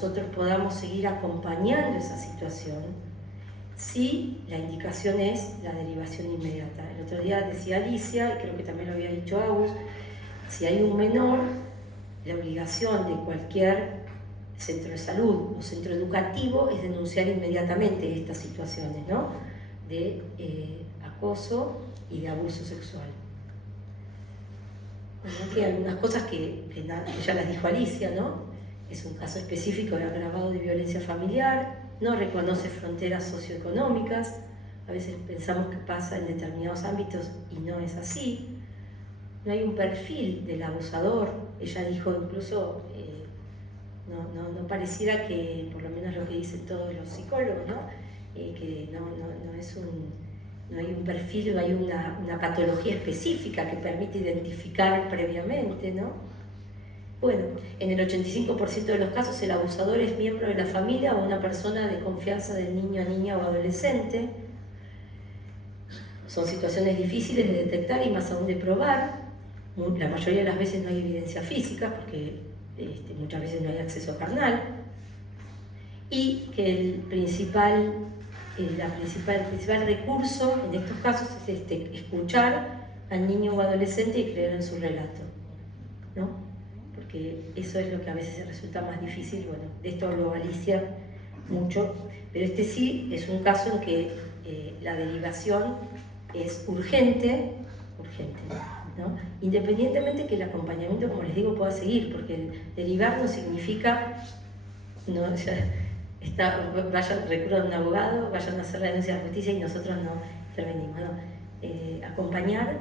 nosotros podamos seguir acompañando esa situación si la indicación es la derivación inmediata. El otro día decía Alicia, y creo que también lo había dicho Agus, si hay un menor, la obligación de cualquier centro de salud o centro educativo es denunciar inmediatamente estas situaciones, ¿no? De acoso y de abuso sexual. Bueno, aquí hay algunas cosas que ya las dijo Alicia, ¿no? Es un caso específico de agravado de violencia familiar, no reconoce fronteras socioeconómicas, a veces pensamos que pasa en determinados ámbitos y no es así. No hay un perfil del abusador, ella dijo incluso, no pareciera que, por lo menos lo que dicen todos los psicólogos, ¿no? Que no hay un perfil, no hay una patología específica que permite identificar previamente, ¿no? Bueno, en el 85% de los casos el abusador es miembro de la familia o una persona de confianza del niño, niña o adolescente. Son situaciones difíciles de detectar y más aún de probar. La mayoría de las veces no hay evidencia física porque muchas veces no hay acceso carnal. Y que el principal recurso en estos casos es escuchar al niño o adolescente y creer en su relato, ¿no? Porque eso es lo que a veces resulta más difícil. Bueno, de esto habló Alicia mucho, pero este sí es un caso en que la derivación es urgente, ¿no? Independientemente que el acompañamiento, como les digo, pueda seguir, porque el derivar no significa, no, recurran a un abogado, vayan a hacer la denuncia de justicia y nosotros no intervenimos, ¿no? Acompañar,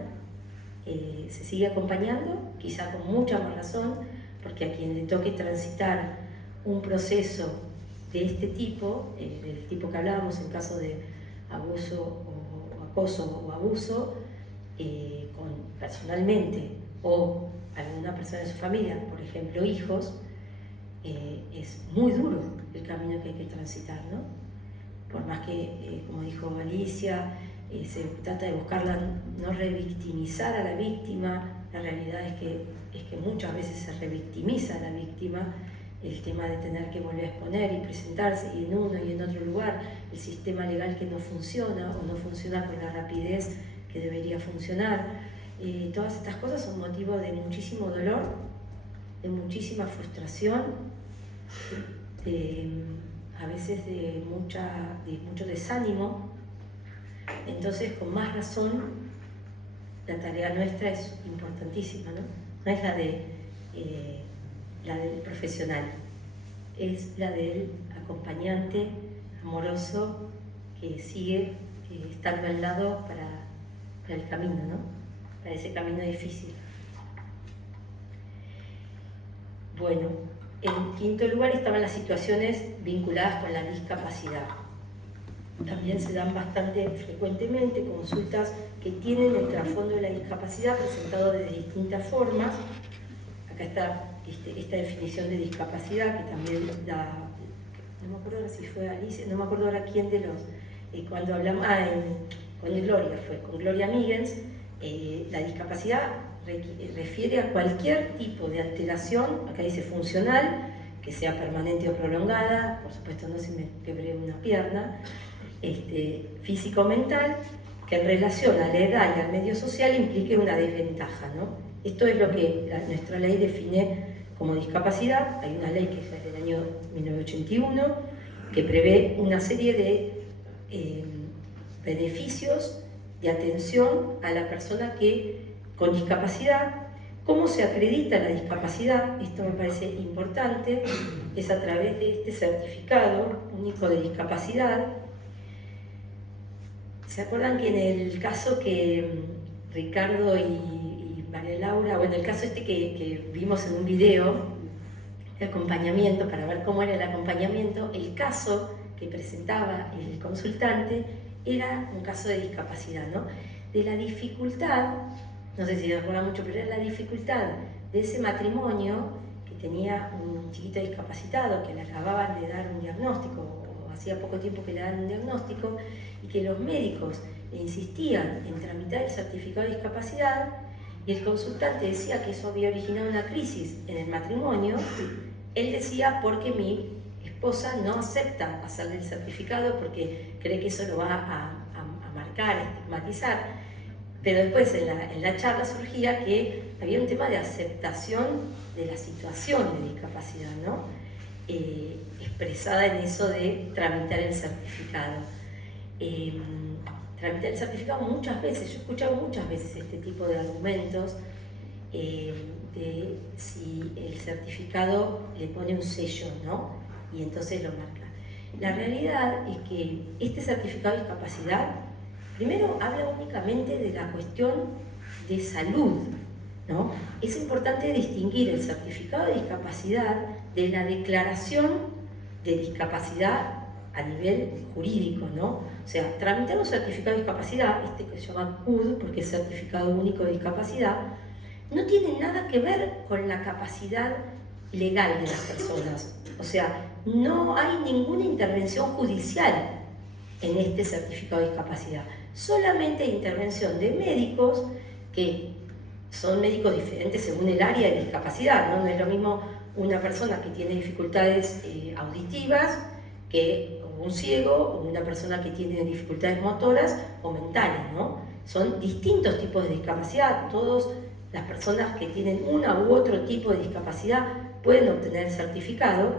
se sigue acompañando, quizá con mucha más razón, porque a quien le toque transitar un proceso de este tipo, del tipo que hablábamos en caso de abuso o acoso o abuso, personalmente o alguna persona de su familia, por ejemplo hijos, es muy duro el camino que hay que transitar, ¿no? Por más que, como dijo Alicia, se trata de buscarla, no revictimizar a la víctima. La realidad es que muchas veces se revictimiza a la víctima, el tema de tener que volver a exponer y presentarse y en uno y en otro lugar, el sistema legal que no funciona o no funciona con la rapidez que debería funcionar. Todas estas cosas son motivo de muchísimo dolor, de muchísima frustración, a veces de mucho desánimo. Entonces, con más razón, la tarea nuestra es importantísima, ¿no? No es la del profesional, es la del acompañante amoroso que sigue estando al lado para el camino, ¿no? Para ese camino difícil. Bueno, en quinto lugar estaban las situaciones vinculadas con la discapacidad. También se dan bastante frecuentemente consultas que tienen el trasfondo de la discapacidad presentado de distintas formas. Acá está esta definición de discapacidad que también da, no me acuerdo ahora si fue Alicia, no me acuerdo ahora quién de los, cuando hablamos, con Gloria Miggins, la discapacidad refiere a cualquier tipo de alteración, acá dice funcional, que sea permanente o prolongada, por supuesto no se me quebré una pierna, físico-mental, que en relación a la edad y al medio social implique una desventaja, ¿no? Esto es lo que nuestra ley define como discapacidad. Hay una ley que es del año 1981 que prevé una serie de beneficios de atención a la persona con discapacidad. ¿Cómo se acredita la discapacidad? Esto me parece importante, es a través de este certificado único de discapacidad. ¿Se acuerdan que en el caso que Ricardo y María Laura, bueno, el caso que vimos en un video de acompañamiento, para ver cómo era el acompañamiento, el caso que presentaba el consultante era un caso de discapacidad, ¿no? De la dificultad, no sé si se acuerdan mucho, pero era la dificultad de ese matrimonio que tenía un chiquito discapacitado, que le acababan de dar un diagnóstico, o hacía poco tiempo que le dan un diagnóstico, y que los médicos le insistían en tramitar el certificado de discapacidad, y el consultante decía que eso había originado una crisis en el matrimonio. Él decía, porque mi esposa no acepta hacerle el certificado porque cree que eso lo va a marcar, a estigmatizar. Pero después en la charla surgía que había un tema de aceptación de la situación de discapacidad, ¿no? Expresada en eso de tramitar el certificado. Tramitar el certificado muchas veces, yo he escuchado muchas veces este tipo de argumentos de si el certificado le pone un sello, ¿no? Y entonces lo marca. La realidad es que este certificado de discapacidad, primero habla únicamente de la cuestión de salud, ¿no? Es importante distinguir el certificado de discapacidad de la declaración de discapacidad a nivel jurídico, ¿no? O sea, tramitar un certificado de discapacidad, este que se llama CUD, porque es Certificado Único de Discapacidad, no tiene nada que ver con la capacidad legal de las personas. O sea, no hay ninguna intervención judicial en este certificado de discapacidad. Solamente intervención de médicos que son médicos diferentes según el área de discapacidad, ¿no? No es lo mismo una persona que tiene dificultades auditivas que un ciego o una persona que tiene dificultades motoras o mentales, ¿no? Son distintos tipos de discapacidad. Todas las personas que tienen una u otro tipo de discapacidad pueden obtener el certificado,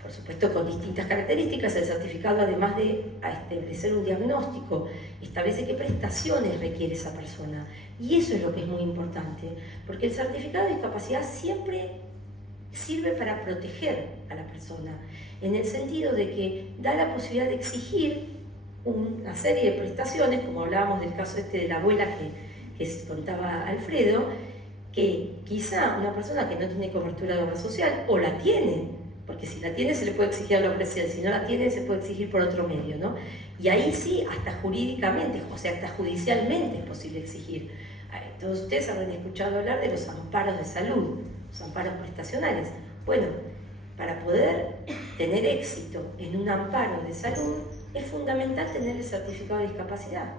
por supuesto con distintas características. El certificado, además de establecer un diagnóstico, establece qué prestaciones requiere esa persona. Y eso es lo que es muy importante, porque el certificado de discapacidad siempre sirve para proteger a la persona, en el sentido de que da la posibilidad de exigir una serie de prestaciones, como hablábamos del caso de la abuela que contaba Alfredo, que quizá una persona que no tiene cobertura de obra social, o la tiene, porque si la tiene se le puede exigir a la obra social, si no la tiene se puede exigir por otro medio, ¿no? Y ahí sí, hasta jurídicamente, o sea, hasta judicialmente es posible exigir. Todos ustedes habrán escuchado hablar de los amparos de salud, los amparos prestacionales. Bueno, para poder tener éxito en un amparo de salud es fundamental tener el certificado de discapacidad.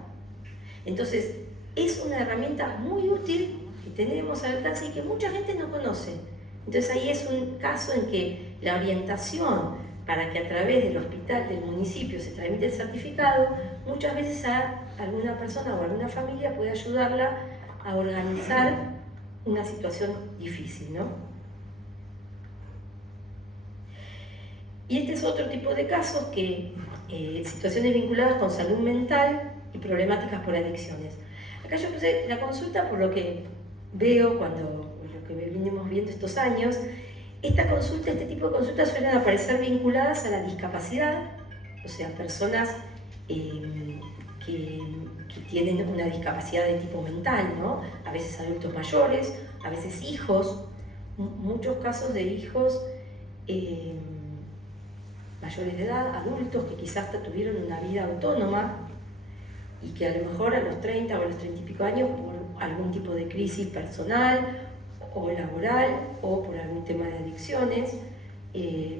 Entonces, es una herramienta muy útil que tenemos al alcance y que mucha gente no conoce. Entonces ahí es un caso en que la orientación para que a través del hospital del municipio se tramite el certificado, muchas veces a alguna persona o alguna familia puede ayudarla a organizar una situación difícil, ¿no? Y este es otro tipo de casos que situaciones vinculadas con salud mental y problemáticas por adicciones. Acá yo puse la consulta por lo que veo lo que venimos viendo estos años. Este tipo de consultas suelen aparecer vinculadas a la discapacidad, o sea, personas que tienen una discapacidad de tipo mental, ¿no? A veces adultos mayores, a veces hijos, muchos casos de hijos mayores de edad, adultos que quizás tuvieron una vida autónoma y que a lo mejor a los 30 o a los 30 y pico años, por algún tipo de crisis personal o laboral o por algún tema de adicciones,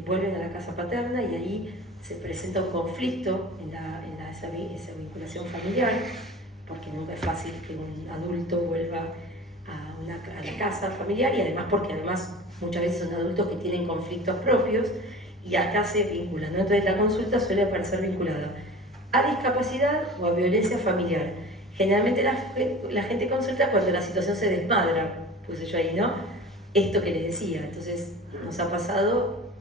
vuelven a la casa paterna y ahí se presenta un conflicto en esa vinculación familiar, porque nunca es fácil que un adulto vuelva a la casa familiar, y además porque muchas veces son adultos que tienen conflictos propios y acá se vinculan, ¿no? Entonces la consulta suele aparecer vinculada a discapacidad o a violencia familiar. Generalmente la gente consulta cuando la situación se desmadra, puse yo ahí, ¿no? Esto que les decía. Entonces nos ha pasado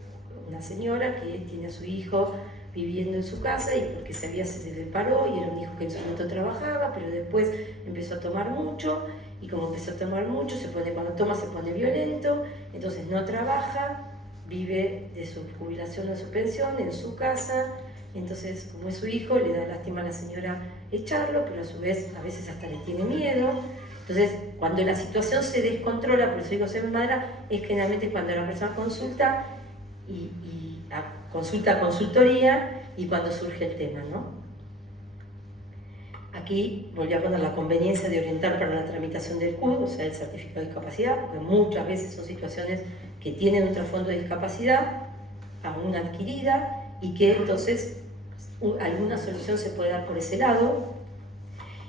una señora que tiene a su hijo viviendo en su casa y porque se separó y era un hijo que en su momento trabajaba, pero después empezó a tomar mucho y como empezó a tomar mucho, cuando toma se pone violento, entonces no trabaja, vive de su jubilación o su pensión en su casa. Entonces, como es su hijo, le da lástima a la señora echarlo, pero a su vez a veces hasta le tiene miedo. Entonces, cuando la situación se descontrola, por eso digo se desmadra, es generalmente cuando la persona consulta consultoría y cuando surge el tema, ¿no? Aquí volví a poner la conveniencia de orientar para la tramitación del CUD, o sea, el certificado de discapacidad, porque muchas veces son situaciones que tienen un trasfondo de discapacidad aún adquirida y que entonces alguna solución se puede dar por ese lado.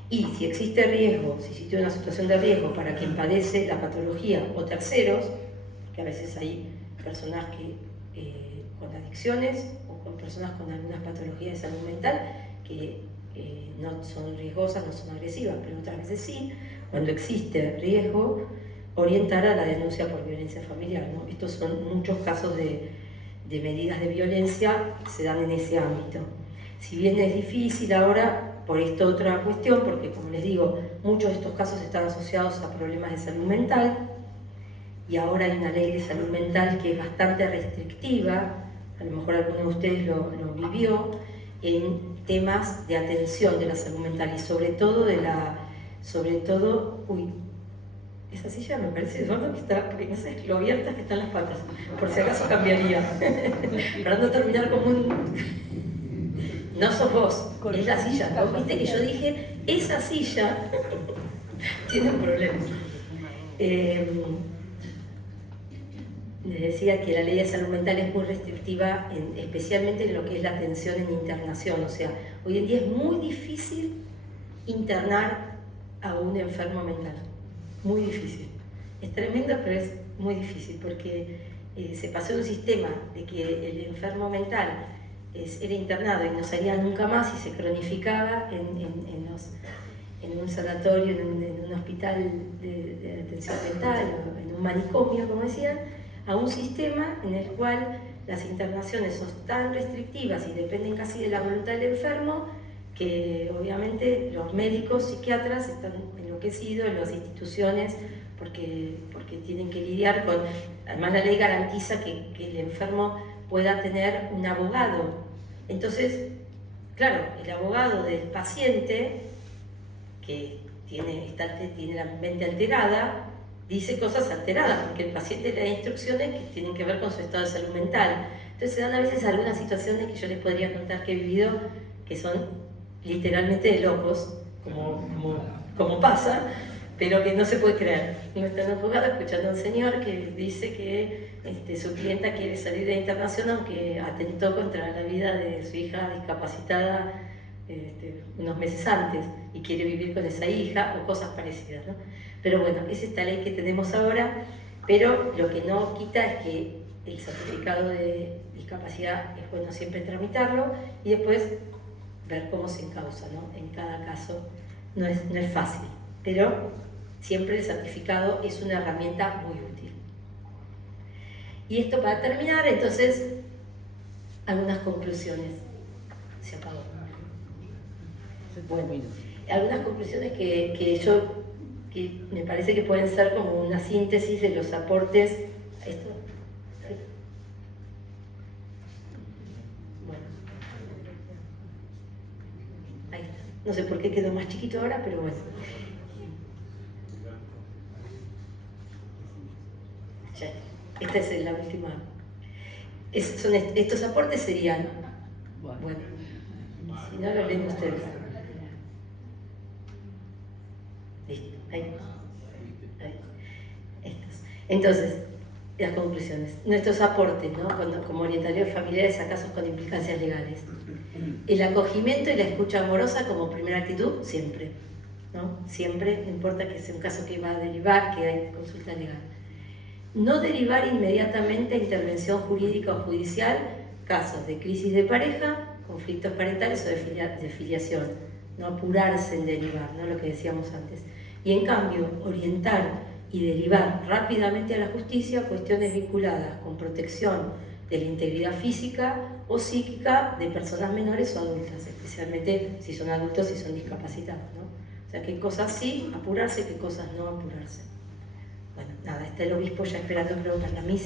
Y si existe riesgo, si existe una situación de riesgo para quien padece la patología o terceros, que a veces hay personas que con adicciones o con personas con algunas patologías de salud mental que no son riesgosas, no son agresivas, pero otras veces sí, cuando existe riesgo, orientar a la denuncia por violencia familiar, ¿no? Estos son muchos casos de medidas de violencia que se dan en ese ámbito. Si bien es difícil ahora, por esta otra cuestión, porque como les digo, muchos de estos casos están asociados a problemas de salud mental, y ahora hay una ley de salud mental que es bastante restrictiva, a lo mejor alguno de ustedes lo vivió, en temas de atención de la salud mental y sobre todo uy, esa silla me parece Eduardo que está, no sé, lo abiertas que están las patas, por si acaso cambiaría, para no terminar como un... No sos vos, es la silla. Vos viste que yo dije, esa silla tiene un problema. Les decía que la ley de salud mental es muy restrictiva, especialmente en lo que es la atención en internación. O sea, hoy en día es muy difícil internar a un enfermo mental. Muy difícil. Es tremendo, pero es muy difícil porque se pasó de un sistema de que el enfermo mental era internado y no salía nunca más y se cronificaba en un sanatorio, en un hospital de atención mental o en un manicomio, como decían, a un sistema en el cual las internaciones son tan restrictivas y dependen casi de la voluntad del enfermo que obviamente los médicos, psiquiatras están enloquecidos en las instituciones porque tienen que lidiar con... Además la ley garantiza que el enfermo pueda tener un abogado. Entonces, claro, el abogado del paciente que tiene la mente alterada, dice cosas alteradas, porque el paciente le da instrucciones que tienen que ver con su estado de salud mental. Entonces se dan a veces algunas situaciones que yo les podría contar que he vivido, que son literalmente de locos, como pasa, pero que no se puede creer. Uno está en un juzgado escuchando a un señor que dice que su clienta quiere salir de internación aunque atentó contra la vida de su hija discapacitada unos meses antes y quiere vivir con esa hija o cosas parecidas, ¿no? Pero bueno, es esta ley que tenemos ahora, pero lo que no quita es que el certificado de discapacidad es bueno siempre tramitarlo y después ver cómo se encausa, ¿no? En cada caso no es fácil, pero siempre el certificado es una herramienta muy útil. Y esto para terminar, entonces, algunas conclusiones. Se apagó. Bueno, algunas conclusiones que me parece que pueden ser como una síntesis de los aportes. ¿Esto? ¿Sí? Bueno. Ahí está. No sé por qué quedó más chiquito ahora, pero bueno. Ya está. Esta es la última. Estos aportes serían... Bueno, si no lo leen ustedes. Listo, ahí. Estos. Entonces, las conclusiones. Nuestros aportes, ¿no? Como orientadores familiares a casos con implicancias legales. El acogimiento y la escucha amorosa como primera actitud, siempre. ¿No? Siempre, no importa que sea un caso que va a derivar, que hay consulta legal. No derivar inmediatamente a intervención jurídica o judicial casos de crisis de pareja, conflictos parentales o de filiación. No apurarse en derivar, ¿no? Lo que decíamos antes. Y en cambio, orientar y derivar rápidamente a la justicia cuestiones vinculadas con protección de la integridad física o psíquica de personas menores o adultas, especialmente si son adultos y son discapacitados, ¿no? O sea, qué cosas sí apurarse, qué cosas no apurarse. Bueno, nada, está el obispo ya esperando, creo, para la misa.